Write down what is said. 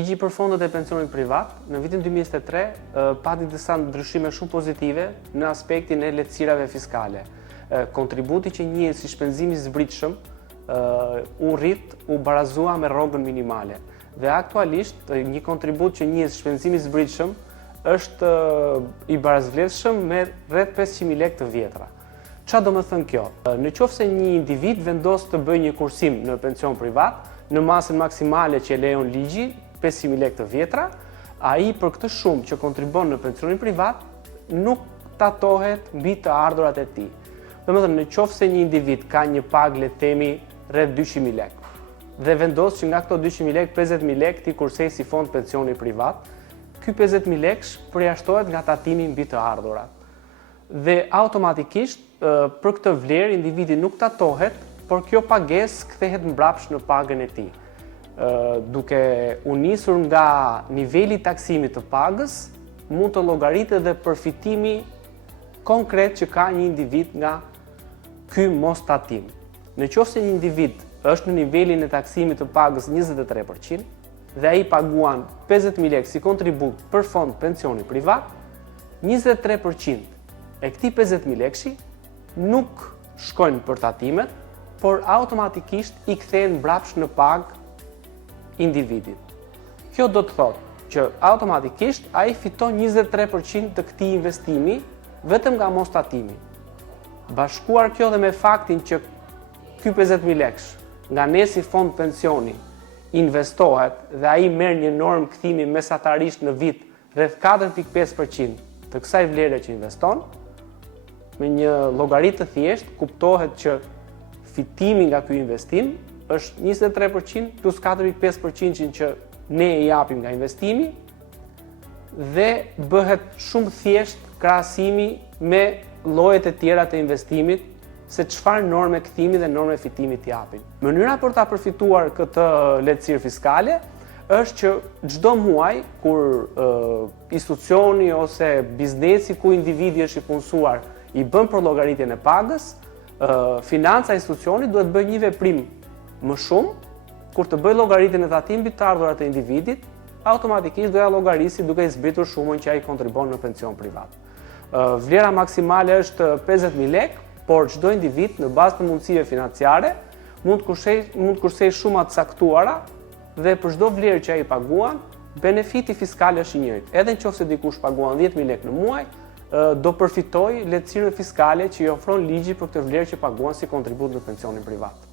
Ligji për fondet e pensionit privat në vitin 2023 pati disa ndryshime shumë pozitive në aspektin e lehtësirave fiskale. Kontributi që njihet si shpenzimi i zbritshëm u barazua me rrogën minimale. Dhe aktualisht një kontribut që njihet si shpenzimi i zbritshëm është i barazvlefshëm me rreth 500.000 lekë të vjetra. Çfarë do të thënë kjo? Në qoftë se një individ vendos të bëjë një kursim në pension privat në masën maksimale që lejon ligji, 500.000 lekë të vjetra, ai për këtë shumë që kontribon në pensionin privat nuk tatohet mbi të ardhurat e tij. Domethënë, në qoftë se një individ ka një pagë, le të themi, rreth 200.000 lekë dhe vendos që nga këto 200.000 lekë 50.000 lekë ti kursej si fond pensioni privat, ky 50.000 lekësh përjashtohet nga tatimi mbi të ardhurat. Dhe automatikisht për këtë vlerë individi nuk tatohet, por kjo pagesë kthehet mbrapsht në pagën e tij. Duke u nisur nga niveli i taksimit të pagës, mund të llogaritet dhe përfitimi konkret që ka një individ nga ky mos tatim. Në qoftë se një individ është në nivelin e taksimit të pagës 23% dhe ai paguan 50.000 lekë si kontribut për fond pensioni privat, 23% e këtij 50.000 lekëshi nuk shkojnë për tatimet, por automatikisht i kthehen mbrapsht në pagë individit. Kjo do të thotë që automatikisht ai fiton 23% të këtij investimi vetëm nga mos tatimi. Bashkuar kjo dhe me faktin që ky 50.000 lekësh nga nesi fond pensioni investohet dhe ai merr një normë kthimi mesatarisht në vit rreth 4.5% të kësaj vlere që investon, me një llogaritë të thjeshtë kuptohet që fitimi nga ky investim është 23% plus 4.5% që ne e japim nga investimi dhe bëhet shumë thjesht krahasimi me llojet e tjera të investimit se çfarë norme kthimi dhe norme fitimi t'i japin. Mënyra për ta përfituar këtë lehtësirë fiskale është që çdo muaj kur institucioni ose biznesi ku individi është i punësuar i bën për llogaritjen e pagës, financa e institucionit duhet bëjë një veprim më shumë, kur të bëjë llogaritjen e tatimit të ardhurat e individit, automatikisht do ja llogarisi duke i zbritur shumën që ai kontribon në pension privat. Vlera maksimale është 50.000 lekë, por çdo individ në bazë të mundësive financiare mund të kursej shuma të caktuara dhe për çdo vlerë që ai paguan, benefiti fiskal është i njëjtë. Edhe nëse dikush paguan 10.000 lekë në muaj, do përfitoj lehtësirën fiskale që i ofron ligji për këtë vlerë që paguan si kontribut në pensionin privat.